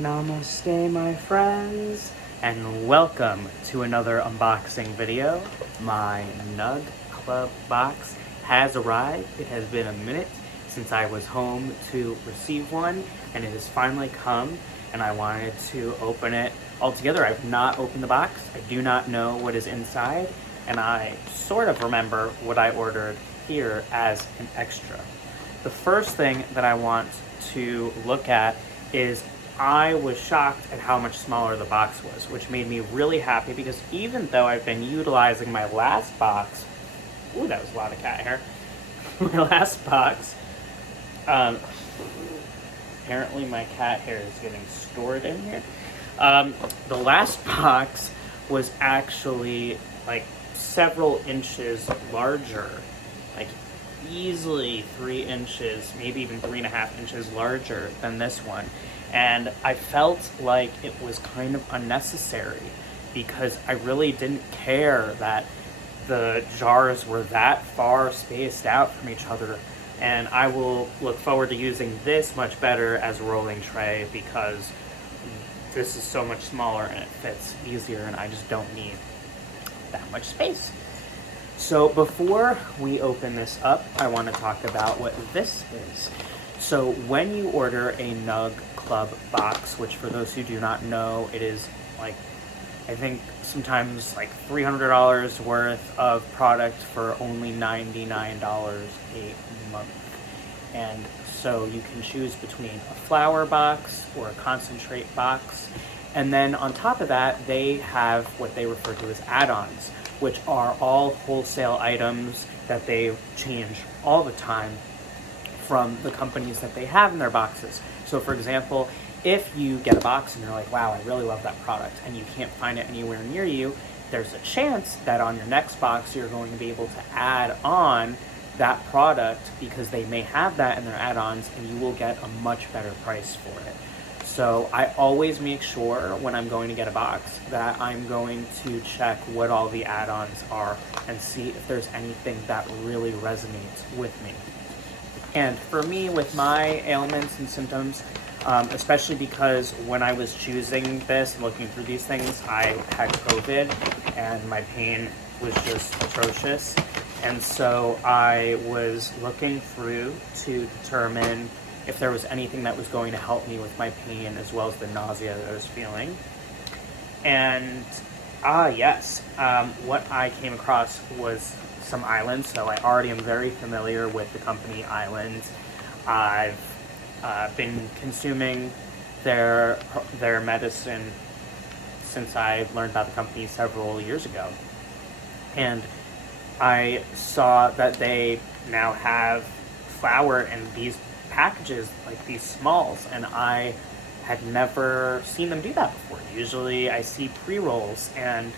Namaste, my friends, and welcome to another unboxing video. My Nugg Club box has arrived. It has been a minute since I was home to receive one, and it has finally come, and I wanted to open it all together. I've not opened the box. I do not know what is inside, and I sort of remember what I ordered here as an extra. The first thing that I want to look at is I was shocked at how much smaller the box was, which made me really happy because even though I've been utilizing my last box, ooh, that was a lot of cat hair, my last box, apparently my cat hair is getting stored in here. The last box was actually like several inches larger, like easily 3 inches, maybe even 3.5 inches larger than this one. And I felt like it was kind of unnecessary because I really didn't care that the jars were that far spaced out from each other. And I will look forward to using this much better as a rolling tray because this is so much smaller and it fits easier and I just don't need that much space. So before we open this up, I want to talk about what this is. So when you order a Nugg Club box, which for those who do not know, it is like, I think sometimes like $300 worth of product for only $99 a month. And so you can choose between a flower box or a concentrate box. And then on top of that, they have what they refer to as add-ons, which are all wholesale items that they change all the time from the companies that they have in their boxes. So for example, if you get a box and you're like, wow, I really love that product, and you can't find it anywhere near you, there's a chance that on your next box you're going to be able to add on that product because they may have that in their add-ons and you will get a much better price for it. So I always make sure when I'm going to get a box that I'm going to check what all the add-ons are and see if there's anything that really resonates with me. And for me, with my ailments and symptoms, especially because when I was choosing this and looking through these things, I had COVID and my pain was just atrocious. And so I was looking through to determine if there was anything that was going to help me with my pain as well as the nausea that I was feeling. And yes, what I came across was some Islands. So I already am very familiar with the company Islands. I've been consuming their medicine since I learned about the company several years ago. And I saw that they now have flour in these packages, like these smalls, and I had never seen them do that before. Usually I see pre-rolls, and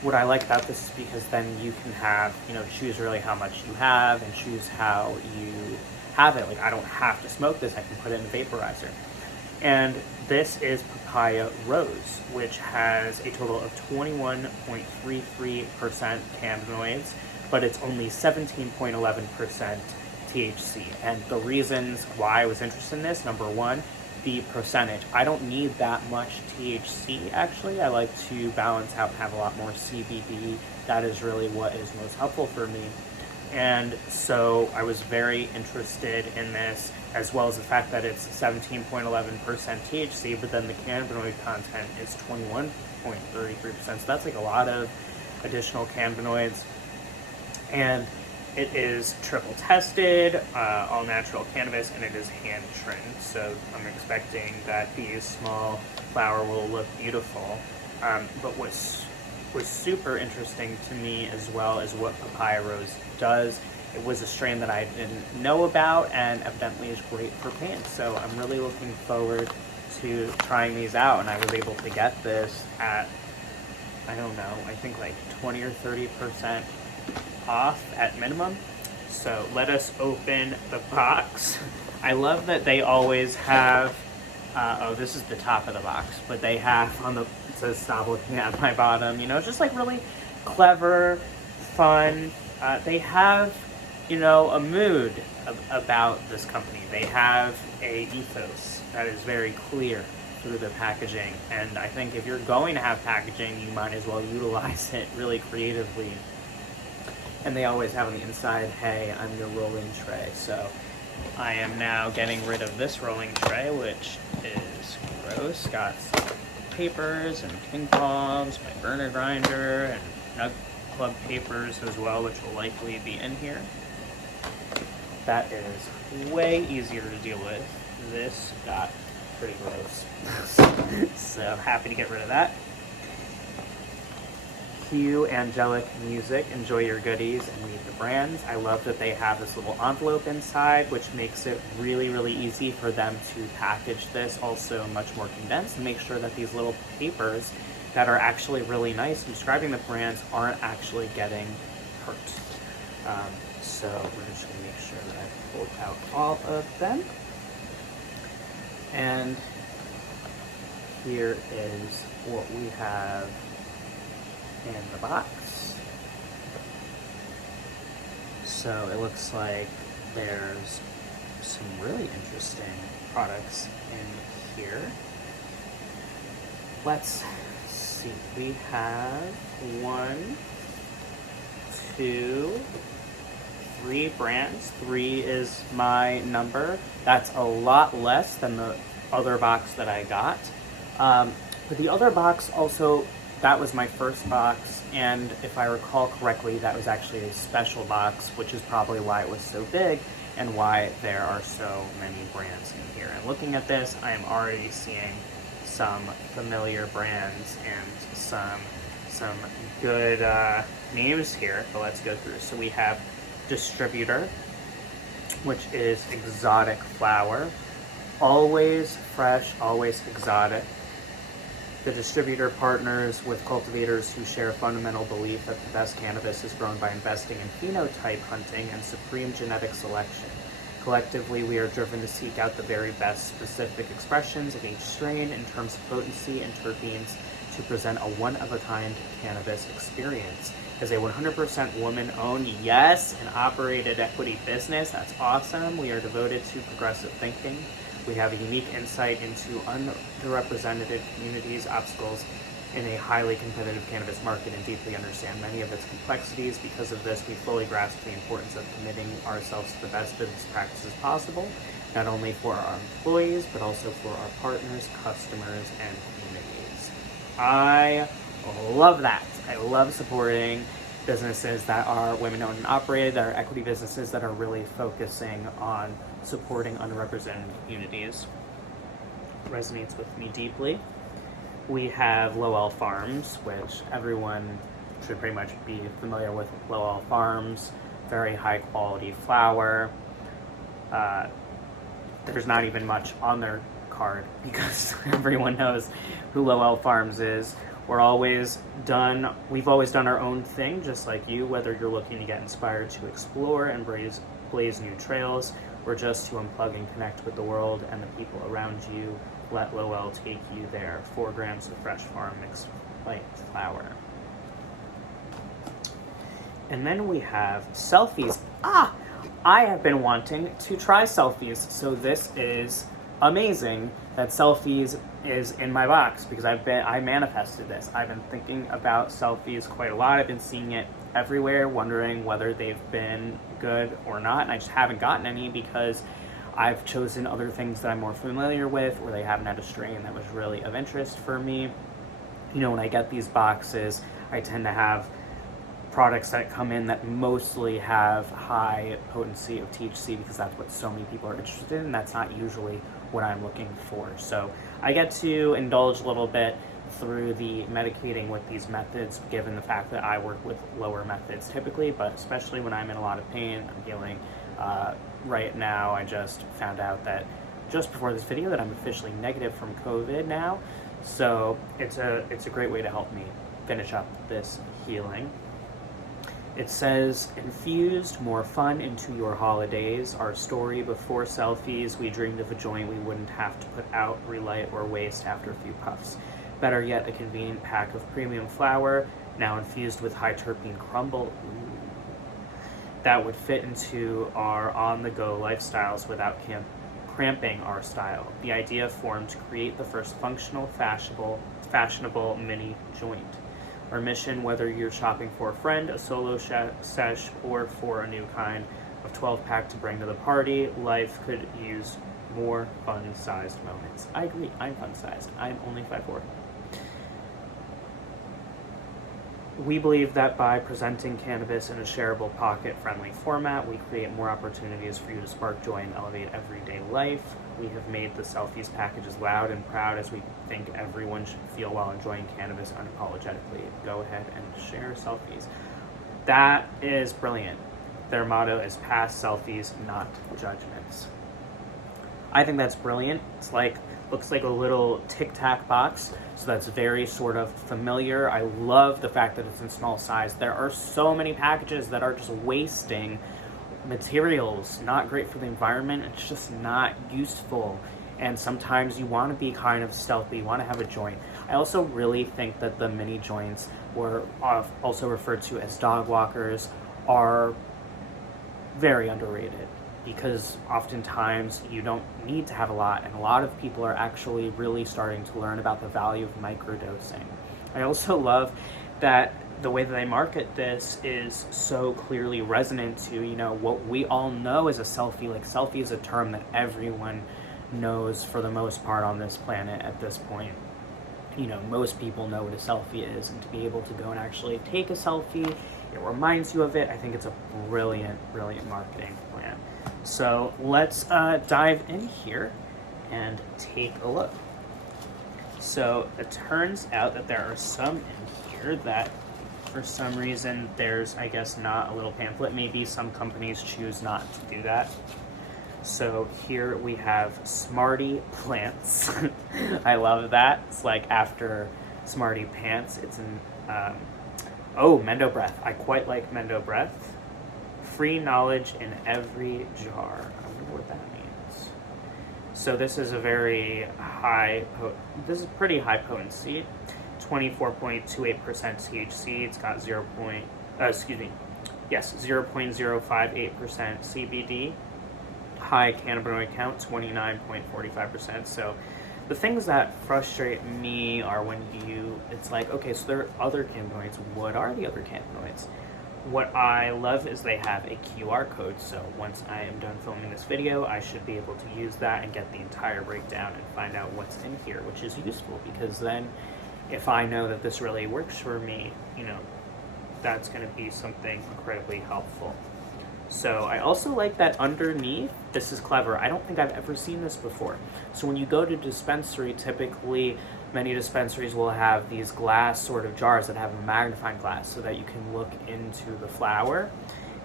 what I like about this is because then you can have, choose really how much you have and choose how you have it. Like, I don't have to smoke this, I can put it in a vaporizer. And this is Papaya Rose, which has a total of 21.33% cannabinoids, but it's only 17.11% THC. And the reasons why I was interested in this, number one, the percentage. I don't need that much THC, actually. I like to balance out and have a lot more CBD. That is really what is most helpful for me. And so I was very interested in this, as well as the fact that it's 17.11% THC, but then the cannabinoid content is 21.33%. So that's like a lot of additional cannabinoids. And it is triple tested, all natural cannabis, and it is hand trimmed. So I'm expecting that the small flower will look beautiful. But what's super interesting to me as well is what Papaya Rose does. It was a strain that I didn't know about and evidently is great for pain. So I'm really looking forward to trying these out. And I was able to get this at, I don't know, I think like 20 or 30% off at minimum. So let us open the box. I love that they always have, this is the top of the box, but they have on the, it says stop looking at my bottom, it's just like really clever, fun. They have, a mood about this company. They have a ethos that is very clear. through their packaging. And I think if you're going to have packaging, you might as well utilize it really creatively. And they always have on the inside, hey, I'm your rolling tray. So I am now getting rid of this rolling tray, which is gross. Got some papers and ping pongs, my burner grinder, and Nugg Club papers as well, which will likely be in here. That is way easier to deal with. This got pretty gross. So I'm happy to get rid of that. Cue angelic music, enjoy your goodies, and meet the brands. I love that they have this little envelope inside, which makes it really, really easy for them to package this, also much more condensed, and make sure that these little papers that are actually really nice describing the brands aren't actually getting hurt. So we're just going to make sure that I pulled out all of them. And here is what we have in the box. So it looks like there's some really interesting products in here. Let's see. We have 1, 2, 3 brands. 3 is my number. That's a lot less than the other box that I got. But the other box also, that was my first box, and if I recall correctly, that was actually a special box, which is probably why it was so big and why there are so many brands in here. And looking at this, I am already seeing some familiar brands and some good names here, but let's go through. So we have distributor, which is exotic flower, always fresh, always exotic. The distributor partners with cultivators who share a fundamental belief that the best cannabis is grown by investing in phenotype hunting and supreme genetic selection. Collectively, we are driven to seek out the very best specific expressions of each strain in terms of potency and terpenes to present a one-of-a-kind cannabis experience. As a 100% woman-owned, yes, and operated equity business, that's awesome. We are devoted to progressive thinking. We have a unique insight into underrepresented communities' obstacles in a highly competitive cannabis market and deeply understand many of its complexities. Because of this, we fully grasp the importance of committing ourselves to the best business practices possible, not only for our employees, but also for our partners, customers, and communities. I love that. I love supporting businesses that are women-owned and operated, that are equity businesses that are really focusing on supporting underrepresented communities. Resonates with me deeply. We have Lowell Farms, which everyone should pretty much be familiar with. Lowell Farms, very high quality flower. There's not even much on their card because everyone knows who Lowell Farms is. We've always done our own thing, just like you, whether you're looking to get inspired to explore and blaze new trails, or just to unplug and connect with the world and the people around you. Let Lowell take you there. 4 grams of fresh farm mixed white flour. And then we have selfies. I have been wanting to try selfies, so this is amazing that selfies is in my box because I manifested this. I've been thinking about selfies quite a lot. I've been seeing it everywhere, wondering whether they've been good or not, and I just haven't gotten any because I've chosen other things that I'm more familiar with, or they haven't had a strain that was really of interest for me. You know, when I get these boxes, I tend to have products that come in that mostly have high potency of THC because that's what so many people are interested in, and that's not usually what I'm looking for. So I get to indulge a little bit through the medicating with these methods, given the fact that I work with lower methods typically, but especially when I'm in a lot of pain, I'm healing. Right now, I just found out that just before this video that I'm officially negative from COVID now, so it's a great way to help me finish up this healing. It says, infused more fun into your holidays. Our story before selfies, we dreamed of a joint we wouldn't have to put out, relight, or waste after a few puffs. Better yet, a convenient pack of premium flour, now infused with high terpene crumble. That would fit into our on-the-go lifestyles without cramping our style. The idea formed to create the first functional, fashionable mini joint. Our mission, whether you're shopping for a friend, a solo sesh, or for a new kind of 12-pack to bring to the party, life could use more fun-sized moments. I agree, I'm fun-sized. I'm only 5'4". We believe that by presenting cannabis in a shareable, pocket-friendly format, we create more opportunities for you to spark joy and elevate everyday life. We have made the selfies package as loud and proud as we think everyone should feel while enjoying cannabis unapologetically. Go ahead and share selfies. That is brilliant. Their motto is pass selfies, not judgments. I think that's brilliant. It's like, looks like a little Tic Tac box, so that's very sort of familiar. I love the fact that it's in small size. There are so many packages that are just wasting materials, not great for the environment. It's just not useful, and sometimes you want to be kind of stealthy, you want to have a joint. I also really think that the mini joints, or also referred to as dog walkers, are very underrated, because oftentimes you don't need to have a lot, and a lot of people are actually really starting to learn about the value of microdosing. I also love that the way that they market this is so clearly resonant to, you know, what we all know as a selfie. Like, selfie is a term that everyone knows for the most part on this planet at this point. You know, most people know what a selfie is, and to be able to go and actually take a selfie, it reminds you of it. I think it's a brilliant, brilliant marketing plan. So let's dive in here and take a look. So it turns out that there are some in here that for some reason there's, I guess, not a little pamphlet. Maybe some companies choose not to do that. So here we have Smarty Plants. I love that. It's like after Smarty Pants, it's in, Mendo Breath. I quite like Mendo Breath. Free knowledge in every jar. I wonder what that means. So this is a very this is pretty high potency. 24.28% THC. It's got 0.058% CBD. High cannabinoid count, 29.45%. So the things that frustrate me are when it's like, okay, so there are other cannabinoids. What are the other cannabinoids? What I love is they have a QR code, so once I am done filming this video, I should be able to use that and get the entire breakdown and find out what's in here, which is useful, because then if I know that this really works for me, you know, that's going to be something incredibly helpful. So I also like that underneath, this is clever. I don't think I've ever seen this before. So when you go to dispensary, typically many dispensaries will have these glass sort of jars that have a magnifying glass so that you can look into the flower.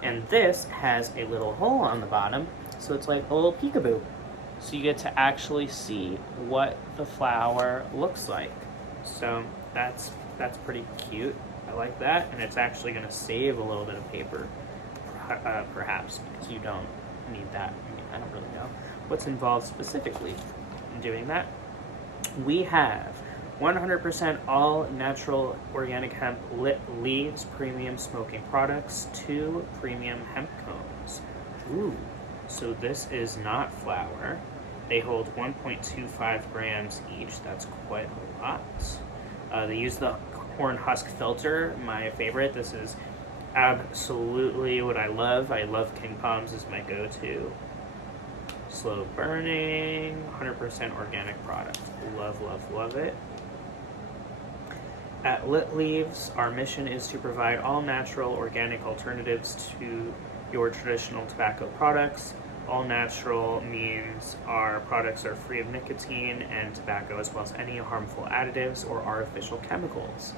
And this has a little hole on the bottom, so it's like a little peekaboo. So you get to actually see what the flower looks like. So that's pretty cute. I like that, and it's actually going to save a little bit of paper. Perhaps, because you don't need that. I mean, I don't really know what's involved specifically in doing that. We have 100% all natural organic hemp lit leaves, premium smoking products, 2 premium hemp cones. Ooh, so this is not flour. They hold 1.25 grams each. That's quite a lot. They use the corn husk filter, my favorite. This is absolutely what I love. I love King Palms as my go-to. Slow burning, 100% organic product. Love, love, love it. At Lit Leaves, our mission is to provide all natural organic alternatives to your traditional tobacco products. All natural means our products are free of nicotine and tobacco, as well as any harmful additives or artificial chemicals.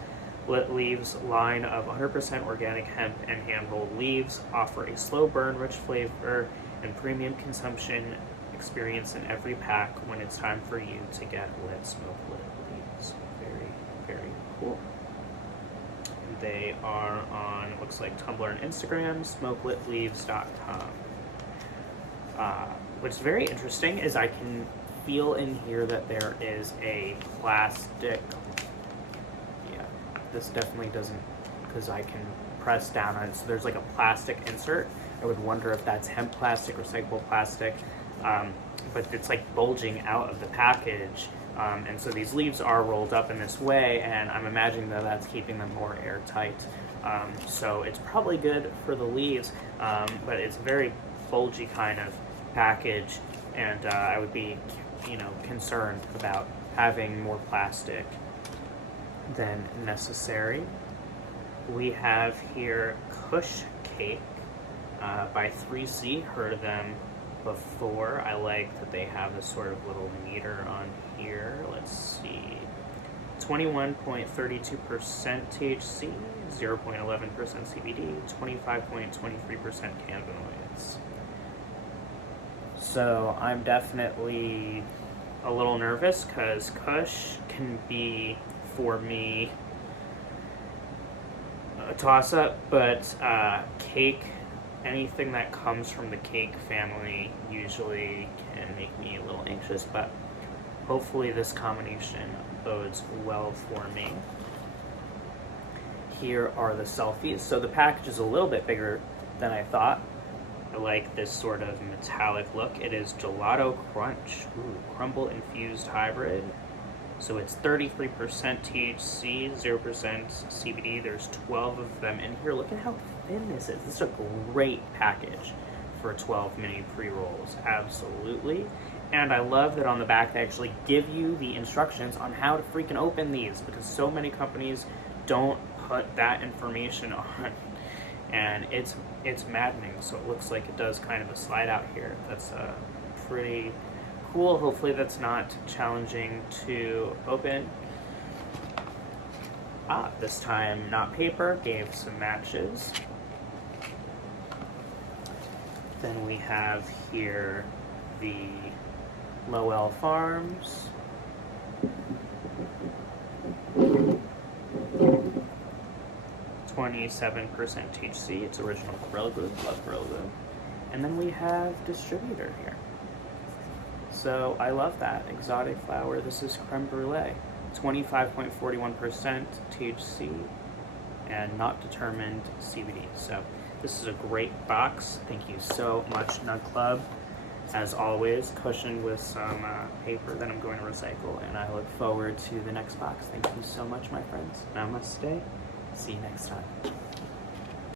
Lit Leaves line of 100% organic hemp and hand-rolled leaves offer a slow burn, rich flavor, and premium consumption experience in every pack when it's time for you to get lit. Smoke Lit Leaves. Very, very cool. They are on, looks like, Tumblr and Instagram, smokelitleaves.com. What's very interesting is I can feel in here that there is a plastic. Yeah, this definitely doesn't, because I can press down on it. So there's like a plastic insert. I would wonder if that's hemp plastic, recyclable plastic. but it's like bulging out of the package. And so these leaves are rolled up in this way, and I'm imagining that that's keeping them more airtight. So it's probably good for the leaves, but it's a very bulgy kind of package, and I would be, concerned about having more plastic than necessary. We have here Kush Cake by 3C. Heard of them before. I like that they have this sort of little meter on here. Let's see. 21.32% THC, 0.11% CBD, 25.23% cannabinoids. So I'm definitely a little nervous because Kush can be, for me, a toss-up, but cake, anything that comes from the cake family usually can make me a little anxious, but hopefully this combination bodes well for me. Here are the selfies. So the package is a little bit bigger than I thought. I like this sort of metallic look. It is Gelato Crunch, crumble infused hybrid. So it's 33% THC, 0% CBD. There's 12 of them in here. Look at how thin this is. This is a great package for 12 mini pre-rolls, absolutely. And I love that on the back they actually give you the instructions on how to freaking open these, because so many companies don't put that information on. And it's maddening. So it looks like it does kind of a slide out here. That's pretty cool. Hopefully that's not challenging to open. This time not paper, gave some matches. Then we have here the Lowell Farms. (27% THC. It's original Gorilla Glue. Love Gorilla Glue. And then we have distributor here. So I love that. Exotic flower. This is creme brulee. 25.41% THC and not determined CBD. So this is a great box. Thank you so much, Nugg Club. As always, cushioned with some paper that I'm going to recycle, and I look forward to the next box. Thank you so much, my friends. Namaste. See you next time.